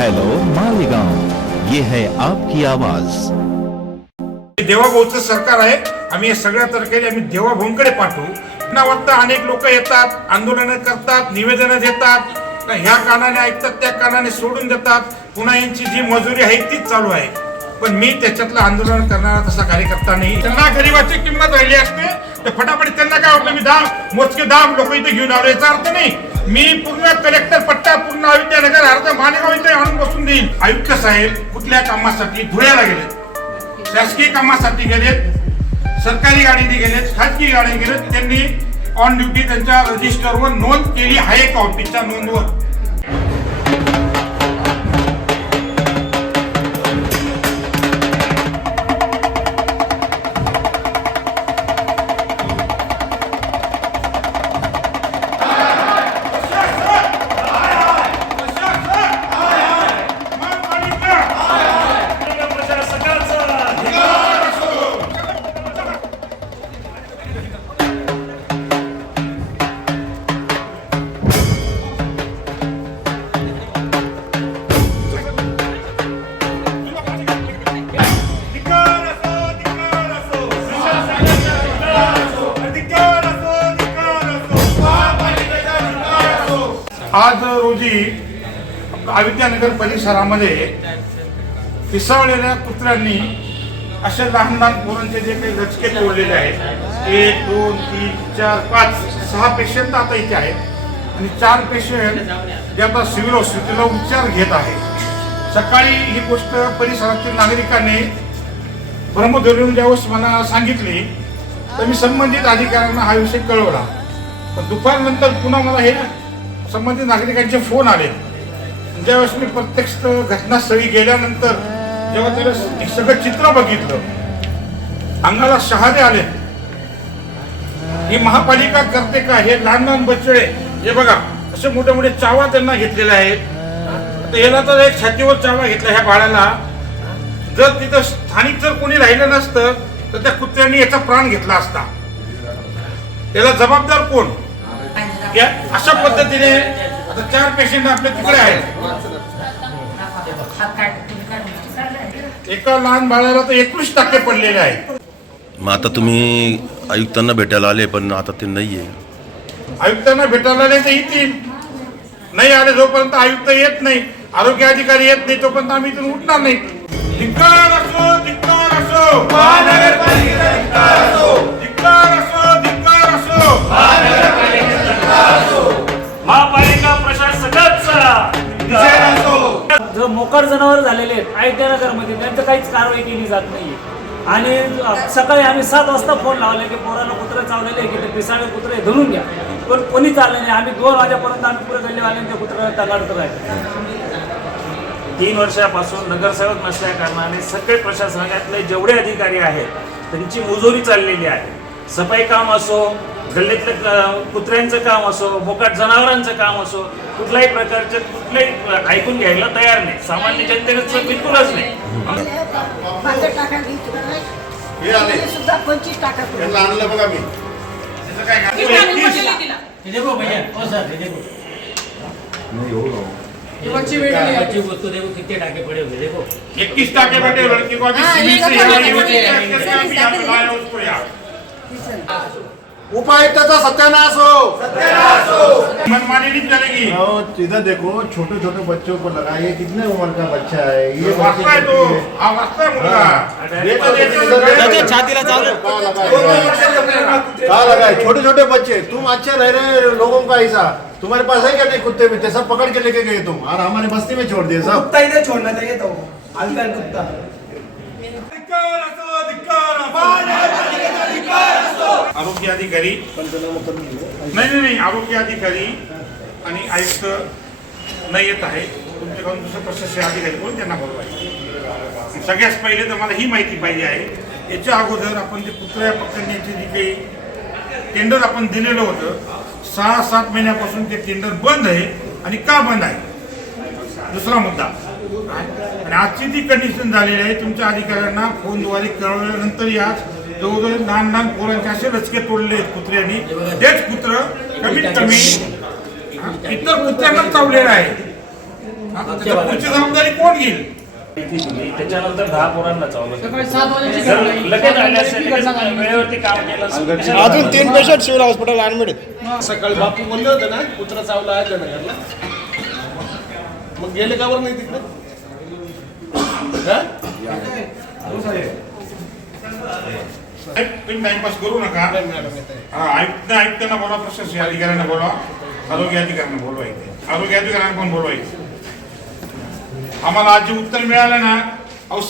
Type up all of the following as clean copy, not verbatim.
Hello Malegaon, ये है आपकी आवाज। देवाभाऊचं सरकार आहे. आम्ही या सगळ्या तारखेला आम्ही देवाभाऊंकडे पाठवू. ना वाटतं अनेक लोक येतात, आंदोलन करतात, निवेदन देतात, ह्या कानाने ऐकतात, त्या कानाने सोडून देतात. पुन्हा यांची जी मजुरी आहे तीच चालू आहे. पण मी त्याच्यातलं आंदोलन करणारा तसा कार्यकर्ता नाही. त्यांना गरीबाची किंमत राहिली असते तर फटाफट त्यांना काय वाटलं मी मोजके 10 लोक इथे घेऊन आलो, याचा अर्थ नाही मी पूर्ण कलेक्टर पट्टा, पूर्ण अयोध्यानगर, अर्धा मालेगाव इथे आणून बसून देईल. आयुक्त साहेब कुठल्या कामासाठी धुळ्याला गेले, शासकीय कामासाठी गेलेत, सरकारी गाडीने गेलेत, खाजगी गाडी गेलेत. त्यांनी ऑन ड्युटी त्यांच्या रजिस्टरवर नोंद केली आहे का ऑफिसच्या नोंदवर? आज रोजी अयोध्यानगर परिसरामध्ये पिसावलेल्या कुत्र्यांनी अशा लहान लहान पोरांचे जे काही रचके तोडलेले आहेत, 1, 2, 3, 4, 5, 6 पेशंट आता इथे आहेत आणि 4 पेशंट जे आता सिव्हिल हॉस्पिटलला उपचार घेत आहेत. सकाळी ही गोष्ट परिसरातील नागरिकांनी ब्रह्मध्वनीवरून ज्यावेळेस मला सांगितली तर मी संबंधित अधिकाऱ्यांना हा विषय कळवला. पण दुपारनंतर पुन्हा मला हे संबंधित नागरिकांचे फोन आले. ज्यावेळेस मी प्रत्यक्ष घटनास्थळी गेल्यानंतर जेव्हा त्याला सगळं चित्र बघितलं, अंगाला शहारे आले. ही महापालिका करते का? हे लहान लहान बच्चे, हे बघा असे मोठे मोठे चावा त्यांना घेतलेले आहेत. याला तर एक छातीवर चावा घेतला ह्या बाळाला. जर तिथं स्थानिक जर कोणी राहिलं नसतं तर त्या कुत्र्यांनी याचा प्राण घेतला असता. याला जबाबदार कोण? अशा पद्धतीने आता 4 पेशंट आपल्या तिकडे आहेत. एका लहान बाळाला तर 21% पडलेले आहेत. मग आता तुम्ही आयुक्तांना भेटायला आले पण आता ते नाहीये. आयुक्तांना भेटायला आले तर येतील. नाही आले जोपर्यंत आयुक्त येत नाही, आरोग्य अधिकारी येत नाही, तोपर्यंत आम्ही इथून उठणार नाही. धिक्कार असो, धिक्कार असो, महानगरपालिका धिक्कार असो, धिक्कार असो, धिक्कार असो, महापालिका प्रशासकाचा जो मोकार जनावर झालेले आहेत अयोध्यानगरमध्ये, त्यांचं काहीच कारवाई केली जात नाहीये. आणि सकाळी आम्ही 7 वाजता फोन लावले की पोराला कुत्रे चावलेले की ते पिसाळे कुत्रे धरून घ्या, पण कोणी चाललं नाही. आम्ही 2 वाजेपर्यंत आम्ही पुढे गल्लीवाल्याने त्या कुत्र्याला तगाडत राहिलो. 3 वर्षापासून नगरसेवक नसल्या कारणाने सगळे प्रशासनातले जेवढे अधिकारी आहेत त्यांची मुजोरी चाललेली आहे. सफाई काम असो, गल्लीतलं कुत्र्यांचं काम असो, बोकाट जनावरांचं काम असो, कुठल्याही प्रकारचे कुठलेही ऐकून घ्यायला तयार नाही. सामान्य जनतेचं बिलकुलच नाही. कितने टाके पड़े हुए देखो, 21 टाके बैठे लड़की को अभी सिविल से उपायुक्ताचा सत्यानाश हो, सत्यानाश हो, मनमानी नहीं चलेगी. इधर देखो, छोटे छोटे बच्चों को लगा. ये कितने उम्र का बच्चा है? ये वास्ता है तो वास्ता है मुर्गा छातीला कहाँ लगा है? छोटे छोटे बच्चे, तुम अच्छे रह रहे लोगों का ऐसा तुम्हारे पास है क्या? नहीं कुत्ते भी सब पकड़ के लेके गए तुम और हमारी बस्ती में छोड़ दिए सब. कुत्ता इधर छोड़ना चाहिए तो अल्पैन कुत्ता. आरोग्य अधिकारी नाही आरोग्य अधिकारी आणि आयुक्त नाही येत आहे. तुमच्याकडून दुसरं प्रशासकीय अधिकारी कोण त्यांना बोलवायचं. सगळ्यात पहिले तर मला ही माहिती पाहिजे आहे. याच्या अगोदर आपण ते कुत्र्या पकडण्याचे जे काही टेंडर आपण दिलेलं होतं, 6-7 महिन्यापासून ते टेंडर बंद आहे. आणि का बंद आहे? दुसरा मुद्दा. आणि आजची ती कंडिशन झालेली आहे, तुमच्या अधिकाऱ्यांना फोनद्वारे कळवल्यानंतर आज जवळजवळ लहान लहान पोरांचे असे रचके तोडले कुत्र्यांनी. तेच कुत्र कमीत कमी इतर कुत्र्यांना चावलेलं आहे. त्याची पुढची जबाबदारी कोण घेईल? त्याच्यानंतर 10 पोरांना चावलं. जर लगेच आले असते, लगेच वेळेवरती काम केलं असतं. कशाला अजून 3 पेशंट सिव्हिल हॉस्पिटल ऍडमिट आहेत. सकाळी बापू बोलले होते ना कुत्रा चावला आहे नगरला, मग गेले का बरं नाही तिकडे? तुम्ही टाइमपास करू नका. आयुक्तांना बोला, प्रशासकीय अधिकाऱ्यांना बोला, आरोग्य अधिकाऱ्यांना बोलवायचे, आरोग्य अधिकाऱ्यांना पण बोलवायचे. आम्हाला आज जे उत्तर मिळालं ना, अहो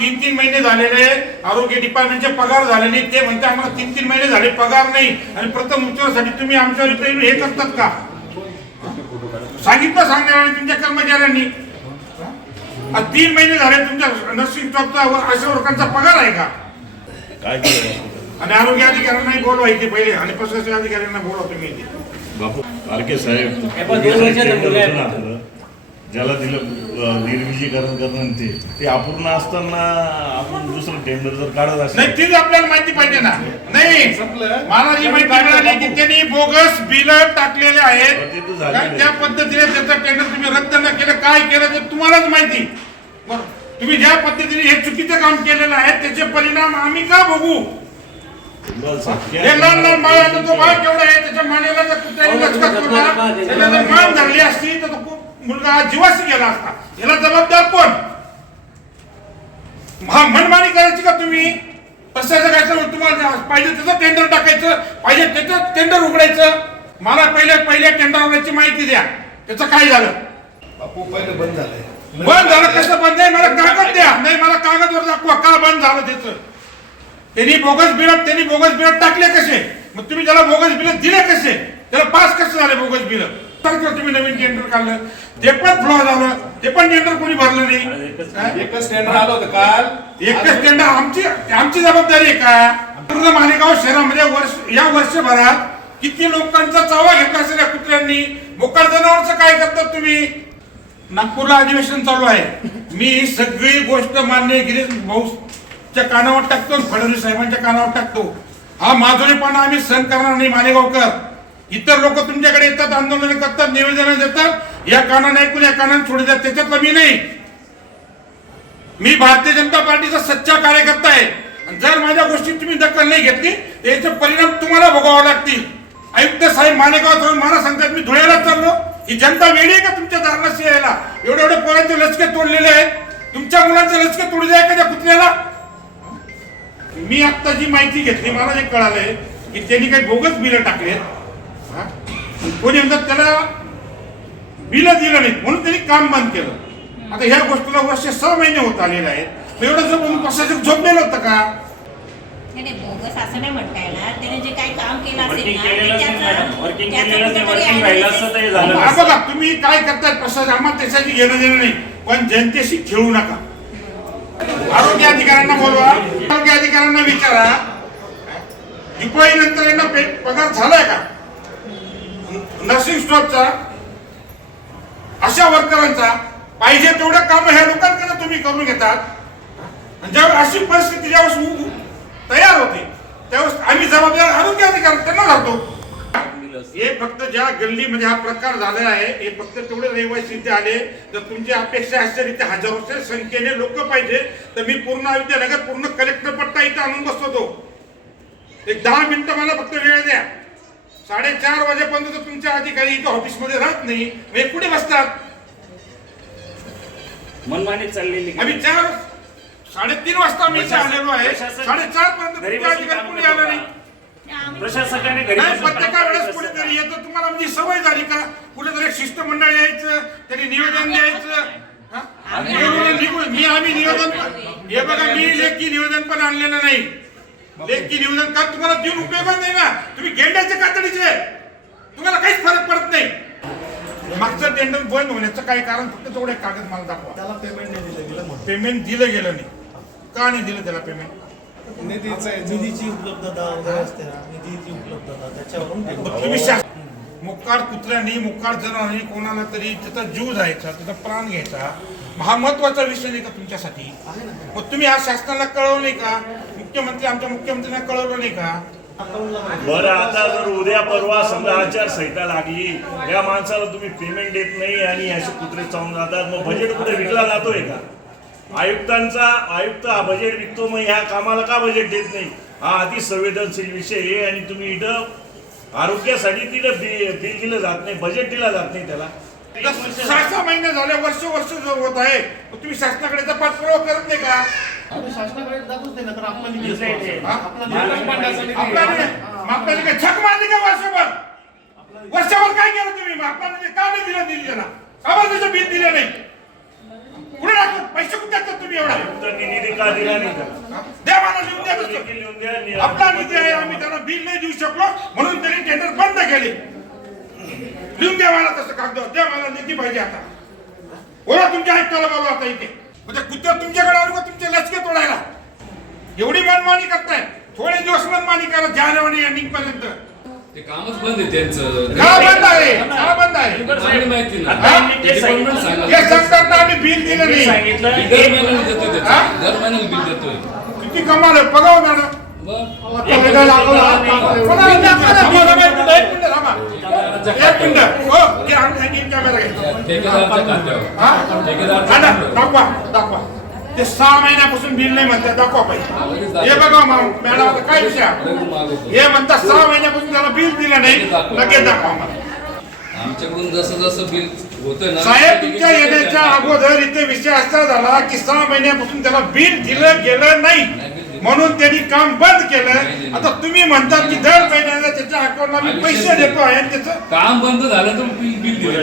3 महिने झालेले आरोग्य डिपार्टमेंटचे पगार झाले नाही. ते म्हणते आम्हाला 3 महिने झाले पगार नाही, आणि प्रथम उपचारासाठी तुम्ही आमच्यावर हे करतात का? सांगितलं सांगणार तुमच्या कर्मचाऱ्यांनी. 3 महिने झाले तुमच्या नर्सिंग स्टाफचा आशा वर्करांचा पगार आहे का? काय केलं आणि आरोग्य अधिकाऱ्यांना बोलवायचे पहिले, आणि प्रशासकीय अधिकाऱ्यांना बोलवा तुम्ही. बापू आरके साहेब ज्याला दिलं निर्विजीकरण करणं ते अपूर्ण असताना आपण दुसरं टेंडर जर काढत असेल नाही, तीच आपल्याला माहिती पाहिजे ना. नाही, मला जी माहिती मिळाली की त्यांनी बोगस बिल टाकलेले आहेत, त्या पद्धतीने त्याचं टेंडर तुम्ही रद्द न केलं, काय केलं ते तुम्हालाच माहिती. तुम्ही ज्या पद्धतीने हे चुकीचं काम केलेलं आहे त्याचे परिणाम आम्ही का बघू? हे लहान बाळ, आता तो बाळ केवढा आहे, त्याच्या मानेला जर कुत्र्याने लचका तोडला, त्याला जर मान धरली असती तर तो मुलगा जीवाशी गेला असता. याला जबाबदार कोण? मनमानी करायची का तुम्ही? तसं काय तुम्हाला पाहिजे त्याचं टेंडर टाकायचं, पाहिजे त्याचं टेंडर उघडायचं. मला पहिल्या टेंडरची माहिती द्या, त्याचं काय झालं? बापू पहिले बंद झालंय. बंद झालं कसं बंद? नाही, मला कागद द्या. नाही, मला कागदवर दाखवा का बंद झालं त्याचं. त्यांनी बोगस बिल टाकले कसे? मग तुम्ही त्याला बोगस बिल दिले कसे? त्याला पास कसं झाले बोगस बिल? तुम्ही नवीन टेंडर काढलं, ते पण फ्लॉ झालं, ते पण टेंडर कोणी भरलं नाही. एकच टेंडर आलं होतं काल. एकच टेंडर आमची जबाबदारी आहे का? पूर्ण मालेगाव शहरामध्ये या वर्षभरात किती लोकांचा चावा घेतला असेल या कुत्र्यांनी? मोकार जनावरचं काय करतात तुम्ही? नागपूरला अधिवेशन चालू आहे, मी सगळी गोष्ट मान्य गिरीश भाऊच्या कानावर टाकतो, फडणवीस साहेबांच्या कानावर टाकतो. हा माजुरीपणा आम्ही सहन करणार नाही. मालेगावकर, इतर लोक तुमच्याकडे येतात, आंदोलन करतात, निवेदन देतात, या कानाने ऐकून या कानाने सोडतात, त्याच्यातलं मी नाही. मी भारतीय जनता पार्टीचा सच्चा कार्यकर्ता आहे. जर माझ्या गोष्टी तुम्ही दखल नाही घेतली याचे परिणाम तुम्हाला भोगावे लागतील. आयुक्त साहेब मालेगाव जाऊन मला सांगतात मी धुळ्याला चाललो. ही जनता वेळी आहे का तुमच्या दारणाशी यायला? एवढे पोरांचे लचके तोडलेले आहेत, तुमच्या मुलांचे लचके तोडले आहे का त्या कुत्र्याला? मी आता जी माहिती घेतली, मला जे कळालंय की त्यांनी काही बोगस बिलं टाकलेत. कोणी म्हणतात त्याला बिलं दिलं नाही म्हणून त्यांनी काम बंद केलं. आता ह्या गोष्टीला वर्ष 6 महिने होत आलेले आहेत. एवढं जर म्हणून प्रशासक झोपलेलं होतं का? नाही, बोगस असं नाही म्हणता येणार. त्याने जे काही काम केलं असेल वर्किंग ना, केलेलंच नाही मॅडम, वर्किंग त्याचं केलेलंच नाही, कुठेतरी वर्किंग राहिलं असतं तरी झालं हा नसतं. बघा, तुम्ही काय करताय प्रशासन, आम्हाला त्याच्याशी घेणं देणं नाही, पण जनतेशी खेळू नका. आरोग्य अधिकाऱ्यांना बोलवा, आरोग्य अधिकाऱ्यांना विचारा दिवाळी नंतर यांना पगार झालाय का? नर्सिंग स्टाफचा, अशा वर्करांचा पाहिजे तेवढं काम ह्या लोकांकडे तुम्ही करून घेतात. ज्यावेळेस अशी परिस्थिती ज्यावेळेस तयार होते त्यावेळेस आम्ही जबाबदार आरोग्य अधिकारी त्यांना धरतो. हे फक्त ज्या गल्लीमध्ये हा प्रकार झालेला आहे, हे फक्त तेवढे रहिवासी इथे आले. जर तुमची अपेक्षा असेल इथे हजारोच्या संख्येने लोक पाहिजे तर मी पूर्ण अयोध्यानगर, पूर्ण कलेक्टर पट्टा इथे आणून बसवतो. एक 10 मिनिटं मला फक्त वेळ द्या. 4:30 वाजेपर्यंत तुमच्या अधिकारी इथे ऑफिसमध्ये राहत नाही, हे कुठे बसतात? मनमानी चाललेली. आम्ही 3:30 वाजता मी इथे आलेलो आहे. 4:30 पर्यंत तुमच्या अधिकारी कुणी आला नाही. प्रशासकाने घरी नाही, बसून प्रत्येक वेळेस कुणीतरी येतं. तुम्हाला म्हणजे सवय झाली का? कुठेतरी एक शिष्टमंडळ यायचं, त्यांनी निवेदन द्यायचं. आम्ही निवेदन, हे बघा, मी लेखी निवेदन पण आणलेलं नाही. लेखी निवेदन का तुम्हाला देऊन उपयोग नाही ना. तुम्ही गेंड्याचे कातडीचे, तुम्हाला काहीच फरक पडत नाही. मागचं टेंडर बंद होण्याचं काही कारण फक्त तेवढे कागद मला दाखवा. त्याला पेमेंट नाही दिलं गेलं म्हणून. पेमेंट दिलं गेलं नाही. का नाही दिलं त्याला पेमेंट? निधीची उपलब्धता वगैरे असते ना, निधीची उपलब्धता त्याच्यावरून तुम्ही मुक्काड कुत्र्यांनी, मुक्काड जनावरांनी कोणाला तरी त्याचा जीव जायचा, त्याचा प्राण घ्यायचा, हा महत्वाचा विषय नाही का तुमच्यासाठी? मग तुम्ही हा शासनाला कळवलं नाही का? आमच्या मुख्यमंत्र्यांना कळवलं नाही का? बरं, आता जर उद्या परवा समजा आचारसंहिता लागली, या माणसाला तुम्ही पेमेंट देत नाही आणि असे कुत्रे चावून जातात, मग बजेट कुठे विकला जातोय का? आयुक्त हा बजेट विकतो, मग ह्या कामाला का बजेट देत नाही? हा अति संवेदनशील विषय आहे आणि तुम्ही इथं आरोग्यासाठी तिथं बिल दिलं जात नाही, बजेट दिलं जात नाही त्याला. 6 महिने झाले, वर्ष होत आहे, तुम्ही शासनाकडे पाठपुरावा करत नाही का? आम्ही शासनाकडे जातच नाही ना, तर आपला निधी असतो. आपल्याला काय छक मारली का वर्षभर काय केलं तुम्ही? आपल्याला का नाही दिलं निधी त्याला? का बरं त्याचं बिल दिलं नाही? कुठे टाकलं? पैसे कुठे टाकतात तुम्ही एवढा? आयुक्तांनी निधी का दिला नाही त्याला? द्या मला लिहून द्या तसं. लिहून द्या. आपला निधी आहे, आम्ही त्याला बिल नाही देऊ शकलो म्हणून त्यांनी टेंडर बंद केले. लिहून द्या मला तसं कागद, द्या मला निधी पाहिजे आता. बोला तुमच्या आयुक्ताला बोलवा आता इथे. म्हणजे कुत्रा तुमच्याकडे आलो का तुमचे लचके तोडायला? एवढी मनमानी करताय. थोडे दिवस मनमानी करा जानेवारी एंडिंग पर्यंत. ते कामच बंद आहे त्यांचं. का बंद आहे? का बंद आहे? माहिती हे सांगतात आम्ही बिल दिलं नाही. दर महिन्याला देतोय त्याचं. दर महिन्याला बिल देतोय. किती कमाल आहे बघा मॅडम. एक मिनिट हो, हे आणखी कॅमेरा घ्या. ठेकेदाराच्या खात्यावर. दाखवा. ते 6 महिन्यापासून बिल नाही म्हणतात, दाखवा पाहिजे. हे बघा मॅडम, आता काय विषय? हे म्हणतात 6 महिन्यापासून त्याला बिल दिलं नाही, लगेच दाखवा मला. आमच्याकडून जसं बिल होतं ना साहेब, तुमच्या येण्याच्या अगोदर इथे विषय असा झाला की 6 महिन्यापासून त्याला बिल दिलं गेलं नाही म्हणून त्यांनी काम बंद केलं. आता तुम्ही म्हणतात की दर महिन्याला त्याच्या अकाउंटला मी पैसे देतो आहे, त्याचं काम बंद झालं तर बिल दिलं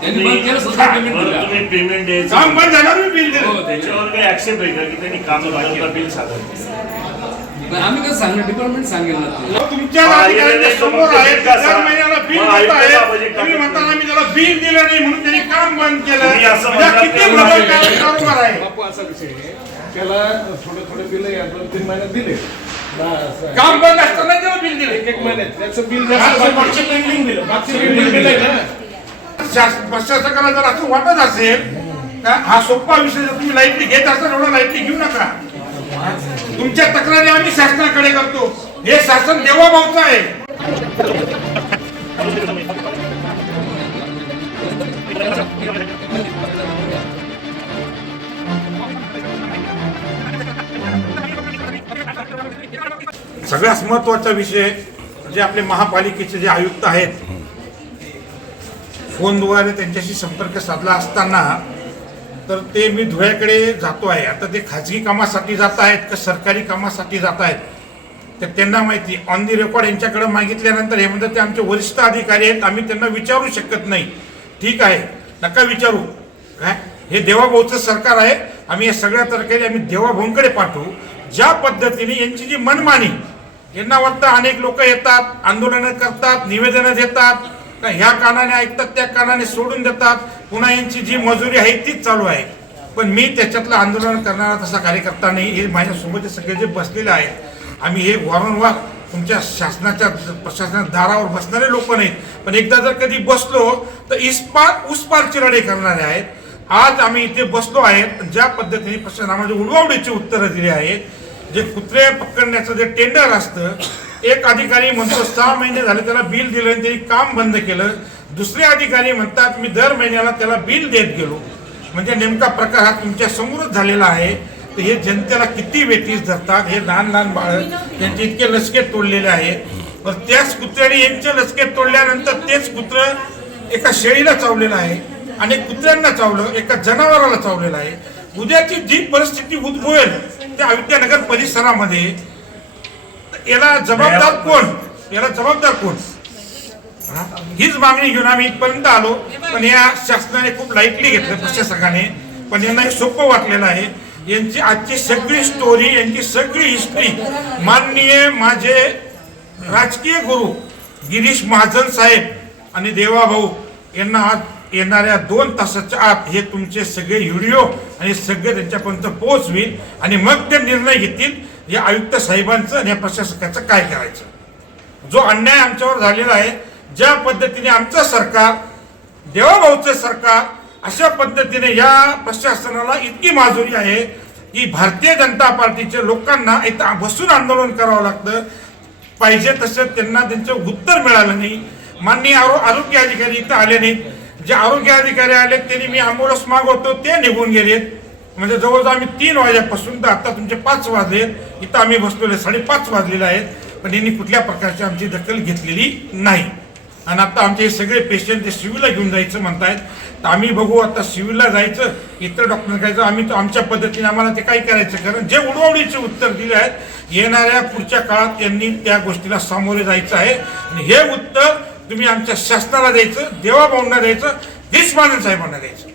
त्यांनी बंद केलं, स्वतः पेमेंट दिलं. तुम्ही पेमेंट द्यायचं, काम बंद झाल्यावर मी बिल दिलं. त्याच्यावर काही ऍक्सेप्ट आहे का की त्यांनी काम बाकीला बिल सादर पण आम्ही कसं सांगणार? डिपार्टमेंट सांगेल ना ते. तुमच्या अधिकाऱ्यांच्या समोर आहे, दर महिन्याला बिल देत आहे. तुम्ही म्हणता आम्ही त्याला बिल दिलं नाही म्हणून त्यांनी काम बंद केलं. म्हणजे किती बरोबर आहे? बापू असा विषय आहे, त्याला थोडे बिल 2-3 महिन्यात दिले. काम बंद असताना त्याला बिल दिलं. एक महिन्यात त्याचं बिल मागचे पेंडिंग दिलं. मागचे पेंडिंग दिलंय ना. प्रशासकाला जर असं वाटत असेल का हा सोपा विषय, जर तुम्ही लाईटली घेत असाल एवढा लाईटली घेऊ नका. तुमच्या तक्रारी आम्ही शासनाकडे करतो. हे शासन देवाभाऊचं आहे. सगळ्यात महत्वाचा विषय म्हणजे आपले महापालिकेचे जे आयुक्त आहेत, फोनद्वारे त्यांच्याशी संपर्क साधला असताना तर ते मी धुळ्याकडे जातो आहे. आता ते खाजगी कामासाठी जात आहेत का सरकारी कामासाठी जात आहेत तर त्यांना माहिती. ऑन दी रेकॉर्ड यांच्याकडे मागितल्यानंतर हे म्हणतात ते आमचे वरिष्ठ अधिकारी आहेत, आम्ही त्यांना विचारू शकत नाही. ठीक आहे, नका विचारू. काय हे देवाभाऊचं सरकार आहे, आम्ही या सगळ्या तक्रारी आम्ही देवाभाऊंकडे पाठवू. ज्या पद्धतीने यांची जी मनमानी, यांना वाटतं अनेक लोक येतात, आंदोलनं करतात, निवेदनं देतात, का ह्या कानाने ऐकतात त्या कानाने सोडून देतात, पुन्हा यांची जी मजुरी आहे तीच चालू आहे. पण मी त्याच्यातलं आंदोलन करणारा तसा कार्यकर्ता नाही. हे माझ्यासोबत सगळे जे बसलेले आहेत, आम्ही हे वारंवार तुमच्या शासनाच्या प्रशासनाच्या दारावर बसणारे लोक नाहीत, पण एकदा जर कधी बसलो तर उसपारची लढाई करणारे आहेत. आज आम्ही इथे बसलो आहेत. ज्या पद्धतीने प्रशासनामध्ये उडवाउडीची उत्तरं दिली आहेत, जे कुत्रे पकडण्याचं जे टेंडर असतं, एक अधिकारी म्हणतो 6 महिने झाले त्याला बिल दिलं आणि त्यांनी काम बंद केलं. दुसरे अधिकारी म्हणतात मी दर महिन्याला त्याला बिल देत गेलो. म्हणजे नेमका प्रकार हा तुमच्या समोरच झालेला आहे. तर हे जनतेला किती वेठीस धरतात. हे लहान लहान बाळ त्यांचे इतके लचके तोडलेले आहेत. पण त्याच कुत्र्याने यांचे लचके तोडल्यानंतर तेच कुत्रं एका शेळीला चावलेलं आहे, अनेक कुत्र्यांना चावलं, एका जनावराला चावलेलं आहे. उद्याची जी परिस्थिती उद्भवेल त्या अयोध्यानगर परिसरामध्ये, याला जबाबदार कोण? हीच मागणी घेऊन आम्ही इथपर्यंत आलो. पण या शासनाने खूप लाईटली घेतलं, प्रशासकाने. पण यांना हे सोपं वाटलेलं आहे. यांची आजची सगळी स्टोरी, यांची सगळी हिस्ट्री माननीय माझे राजकीय गुरु गिरीश महाजन साहेब आणि देवाभाऊ यांना आज येणाऱ्या 2 तासाच्या आत हे तुमचे सगळे व्हिडिओ आणि सगळे त्यांच्यापर्यंत पोहोचतील आणि मग ते निर्णय घेतील या आयुक्त साहेबांचं आणि या प्रशासकाचं काय करायचं. जो अन्याय आमच्यावर झालेला आहे, ज्या पद्धतीने आमचं सरकार, देवाभाऊचं सरकार, अशा पद्धतीने या प्रशासनाला इतकी माजुरी आहे की भारतीय जनता पार्टीच्या लोकांना इथं बसून आंदोलन करावं लागतं. पाहिजे तसं त्यांना त्यांचं उत्तर मिळालं नाही. माननीय आरोग्य अधिकारी इथं आले नाहीत. जे आरोग्य अधिकारी आले त्यांनी मी ॲम्ब्युलन्स मागवतो ते निघून गेलेत. म्हणजे जवळजवळ आम्ही 3 वाजेपासून तर आता तुमचे 5 वाजले, इथं आम्ही बसलेले 5:30 वाजलेले आहेत, पण यांनी कुठल्या प्रकारची आमची दखल घेतलेली नाही. आणि आता आमचे हे सगळे पेशंट ते सिव्हिलला घेऊन जायचं म्हणतायत. तर आम्ही बघू आता सिव्हिलला जायचं, इतर डॉक्टर जायचं. आम्ही आमच्या पद्धतीने आम्हाला ते काय करायचं, कारण जे उडवडीचे उत्तर दिले आहेत, येणाऱ्या पुढच्या काळात यांनी त्या गोष्टीला सामोरे जायचं आहे. आणि हे उत्तर तुम्ही आमच्या शासनाला द्यायचं, देवाभाऊंना द्यायचं, देशपांडे साहेबांना द्यायचं.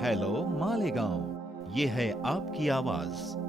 हेलो मालेगांव, ये है आपकी आवाज.